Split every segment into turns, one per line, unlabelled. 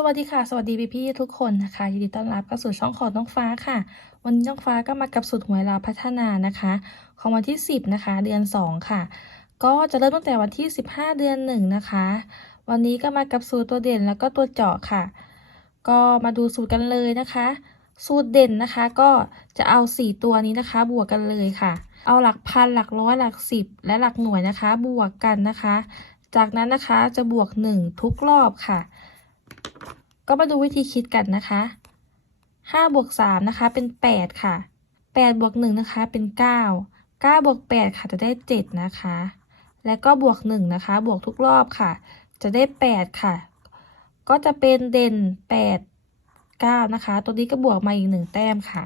สวัสดีค่ะ สวัสดีพี่ๆทุกคนนะคะยินดีต้อนรับเข้าสู่ช่องของน้องฟ้าค่ะ วันนี้น้องฟ้าก็มากับสูตรหวยเราวพัฒนานะคะ ของวันที่ 10 นะคะ เดือน 2 ค่ะ ก็จะเริ่มตั้งแต่วันที่ 15 เดือน 1 นะคะ วันนี้ก็มากับสูตรตัวเด่นแล้วก็ตัวเจาะค่ะ ก็มาดูสูตรกันเลยนะคะ สูตรเด่นนะคะก็จะเอา 4 ตัวนี้นะคะ บวกกันเลยค่ะ เอาหลักพันหลักร้อยหลักสิบและหลักหน่วยนะคะ บวกกันนะคะ จากนั้นนะคะจะบวก 1 ทุกรอบค่ะ ก็มาดูวิธีคิดกันนะคะ5บวก3นะคะเป็น 8 ค่ะ8บวก1นะคะเป็น 9 9บวก8ค่ะจะได้ 7 นะคะ และก็บวก1นะคะบวกทุกรอบค่ะ จะได้ 8 ค่ะ ก็จะเป็นเด่น 8 9 นะคะ ตัวนี้ก็บวกมาอีก 1 แต้มค่ะ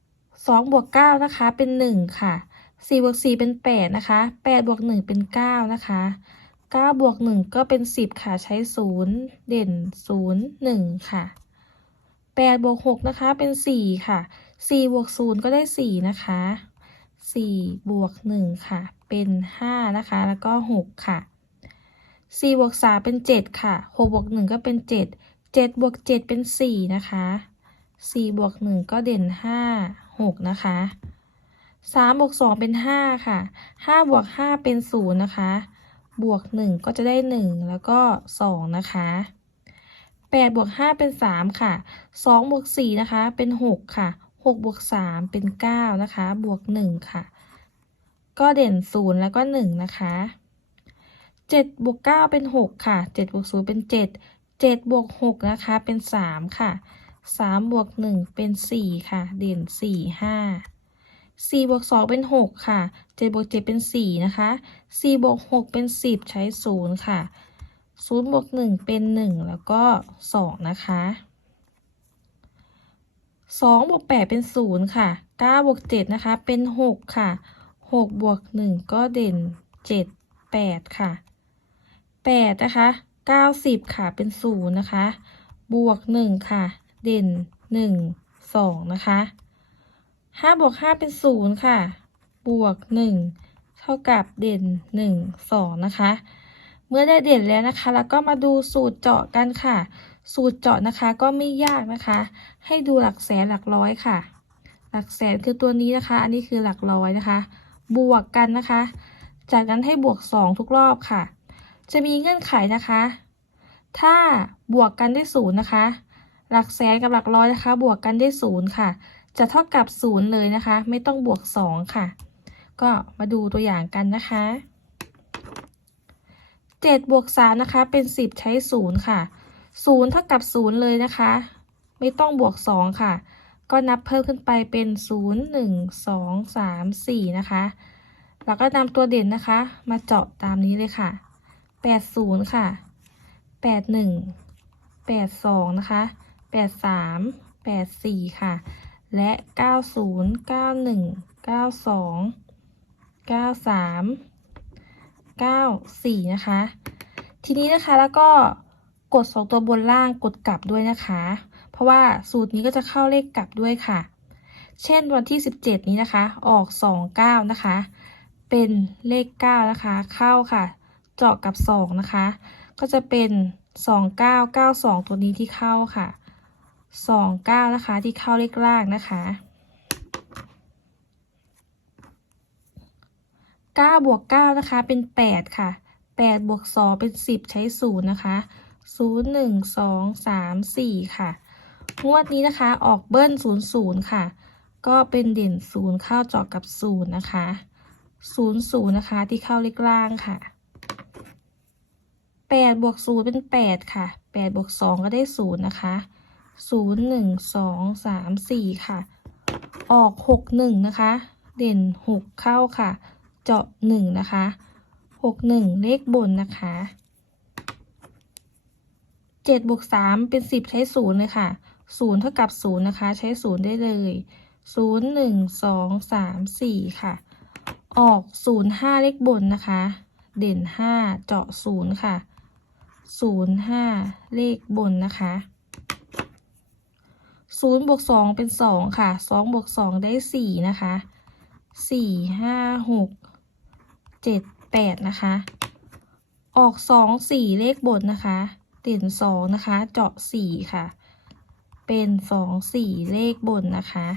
2บวก9นะคะเป็น 1 ค่ะ4บวก4เป็น 8 นะคะ8บวก1เป็น 9 นะคะ 9บวก1ก็เป็น 10 ค่ะ ใช้ 0 เด่น 0 1 ค่ะ8บวก6นะคะ เป็น 4 ค่ะ 4 บวก 0 ก็ได้ 4 นะคะ 4 บวก 1 ค่ะ เป็น 5 นะคะ แล้วก็ 6 ค่ะ 4 บวก 3 เป็น 7 ค่ะ 6 บวก 1 ก็เป็น 7 7บวก7เป็น 4 นะคะ4บวก1ก็เด่น 5 6 นะคะ3บวก2เป็น 5 ค่ะ5บวก5เป็น 0 นะคะ บวก 1 ก็จะได้ 1 แล้วก็ 2 นะคะ8บวก5เป็น 3 ค่ะ2บวก4นะคะ เป็น 6 ค่ะ6บวก3เป็น 9 นะคะ บวก 1 ค่ะ ก็เด่น 0 แล้วก็ 1 นะคะ7บวก9เป็น 6 ค่ะ7บวก0เป็น 7 7บวก6นะคะ เป็น 3 ค่ะ3บวก1เป็น 4 ค่ะ เด่น 4 5 4บวก2เป็น 6 ค่ะ7บวก7เป็น 4 นะคะ4บวก6เป็น 10 ใช้ 0 ค่ะ0บวก1เป็น 1 แล้วก็ 2 นะคะ2บวก8เป็น 0 ค่ะ9บวก7นะคะ เป็น 6 ค่ะ6บวก1ก็เด่น 7 8 ค่ะ8นะคะ90 ค่ะ เป็น 0 นะคะ บวก 1 ค่ะ เด่น 1 2 นะคะ ห้าบวกห้าเป็นศูนย์ค่ะ บวกหนึ่งเท่ากับเด่นหนึ่งสองนะคะ เมื่อได้เด่นแล้วนะคะ แล้วก็มาดูสูตรเจาะกันค่ะ สูตรเจาะนะคะก็ไม่ยากนะคะ ให้ดูหลักแสนหลักร้อยค่ะ หลักแสนคือตัวนี้นะคะ อันนี้คือหลักร้อยนะคะ บวกกันนะคะ จากนั้นให้บวกสองทุกรอบค่ะ จะมีเงื่อนไขนะคะ ถ้าบวกกันได้ศูนย์นะคะ หลักแสนกับหลักร้อยนะคะ บวกกันได้ศูนย์ค่ะ จะเท่ากับ 0 เลยนะคะ ไม่ต้องบวก 2 ค่ะ ก็มาดูตัวอย่างกันนะคะ7บวก3นะคะ เป็น 10 ใช้ 0 ค่ะ 0 เท่ากับ 0 เลยนะคะ ไม่ต้องบวก 2 ค่ะ ก็นับเพิ่มขึ้นไปเป็น 0 1 2 3 4 นะคะ แล้วก็นำตัวเด่นนะคะ มาเจาะตามนี้เลยค่ะ 80 ค่ะ 81 82 นะคะ 83 84 ค่ะ และ 90 91 92 93 94 นะคะ ทีนี้นะคะแล้วก็กด 2 ตัวบนล่างกดกลับด้วยนะคะ เพราะว่าสูตรนี้ก็จะเข้าเลขกลับด้วยค่ะ เช่นวันที่ 17 นี้นะคะ ออก 29 นะคะ เป็นเลข 9 นะคะ เข้าค่ะ เจาะกับ 2 นะคะ ก็จะเป็น 2992 ตัวนี้ที่เข้าค่ะ สองเก้านะคะ ที่เข้าเลขล่างนะคะเก้าบวกเก้านะคะ เป็นแปดค่ะแปดบวกสองเป็นสิบใช้ศูนย์นะคะศูนย์หนึ่งสองสามสี่ค่ะงวดนี้นะคะ ออกเบิ้ลศูนย์ศูนย์ค่ะ ก็เป็นเด่นศูนย์เข้าจอกกับศูนย์นะคะศูนย์ศูนย์นะคะ ที่เข้าเลขล่างค่ะแปดบวกศูนย์เป็นแปดค่ะแปดบวกสองก็ได้ศูนย์นะคะ ศูนย์หนึ่งสองสามสี่ค่ะ ออกหกหนึ่งนะคะ เด่นหกเข้าค่ะ เจาะหนึ่งนะคะหกหนึ่งเลขบนนะคะเจ็ดบวกสามเป็นสิบใช้ศูนย์เลยค่ะศูนย์เท่ากับศูนย์นะคะ ใช้ศูนย์ได้เลยศูนย์หนึ่งสองสามสี่ค่ะ ออกศูนย์ห้าเลขบนนะคะ เด่นห้าเจาะศูนย์ค่ะศูนย์ห้าเลขบนนะคะ ศูนย์บวกสองเป็นสองค่ะสองบวกสองได้สี่นะคะสี่ห้าหกเจ็ดแปดนะคะ ออกสองสี่เลขบนนะคะเด่นสองนะคะ เจาะสี่ค่ะ เป็นสองสี่เลขบนนะคะ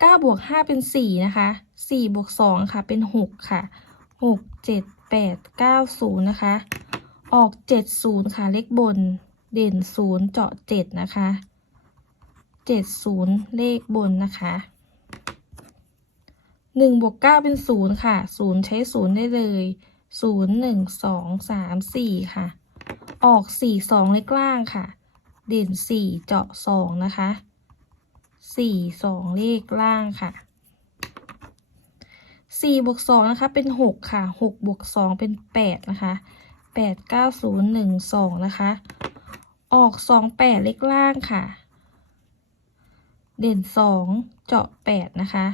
เก้าบวกห้าเป็นสี่นะคะสี่บวกสองค่ะเป็นหกค่ะหกเจ็ดแปดเก้าศูนย์นะคะ ออกเจ็ดศูนย์ค่ะเลขบน เด่นศูนย์เจาะเจ็ดนะคะเจ็ดศูนย์เลขบนนะคะหนึ่งบวกเก้าเป็นศูนย์ค่ะศูนย์ใช้ศูนย์ได้เลยศูนย์หนึ่งสองสามสี่ค่ะ ออกสี่สองเลขล่างค่ะ เด่นสี่เจาะสองนะคะสี่สองเลขล่างค่ะสี่บวกสองนะคะ เป็นหกค่ะหกบวกสองเป็นแปดนะคะแปดเก้าศูนย์หนึ่งสองนะคะ ออกสองแปดเลขล่างค่ะ เด่นสองเจาะแปดนะคะ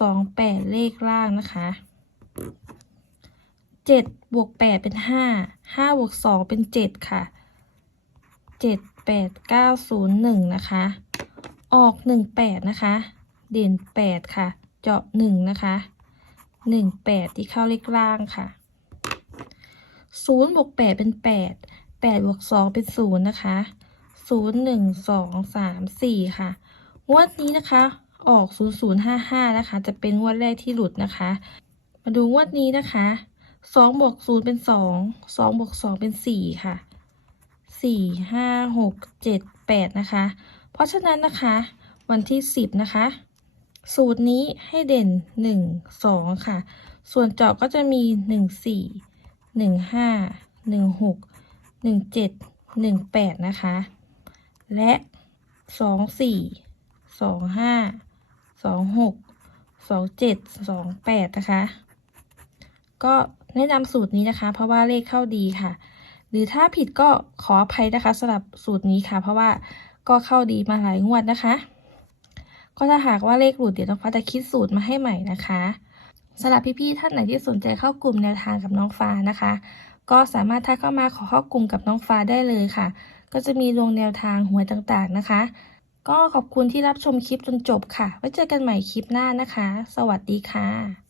สองแปดเลขล่างนะคะเจ็ดบวกแปดเป็นห้าห้าบวกสองเป็นเจ็ดค่ะเจ็ดแปดเก้าศูนย์หนึ่งนะคะ ออกหนึ่งแปดนะคะ เด่นแปดค่ะ เจาะหนึ่งนะคะหนึ่งแปดที่เข้าเลขล่างค่ะศูนย์บวกแปดเป็นแปด แปดบวกสองเป็นศูนย์นะคะศูนย์หนึ่งสองสามสี่ค่ะ งวดนี้นะคะ ออก 0055 นะคะ จะเป็นงวดแรกที่หลุดนะคะ มาดูงวดนี้นะคะ 2บวก0เป็น 2 2บวก2เป็น 4 ค่ะ 4 5 6 7 8 นะคะ เพราะฉะนั้นนะคะ วันที่ 10 นะคะ สูตรนี้ให้เด่น 1 2 ค่ะ ส่วนเจาะก็จะมี 1 4 1 5 1 6 1 7 1 8 นะคะ และ 2 4สองห้าสองหกสองเจ็ดสองแปดนะคะ ก็แนะนำสูตรนี้นะคะ เพราะว่าเลขเข้าดีค่ะ หรือถ้าผิดก็ขออภัยนะคะสำหรับสูตรนี้ค่ะ เพราะว่าก็เข้าดีมาหลายงวดนะคะ ก็ถ้าหากว่าเลขหลุดเดี๋ยวน้องฟ้าจะคิดสูตรมาให้ใหม่นะคะสำหรับพี่ๆท่านไหนที่สนใจเข้ากลุ่มแนวทางกับน้องฟ้านะคะ ก็สามารถทักเข้ามาขอข้อกลุ่มกับน้องฟ้าได้เลยค่ะ ก็จะมีดวงแนวทางหวยต่างๆนะคะ ก็ขอบคุณที่รับชมคลิปจนจบค่ะ ไว้เจอกันใหม่คลิปหน้านะคะ สวัสดีค่ะ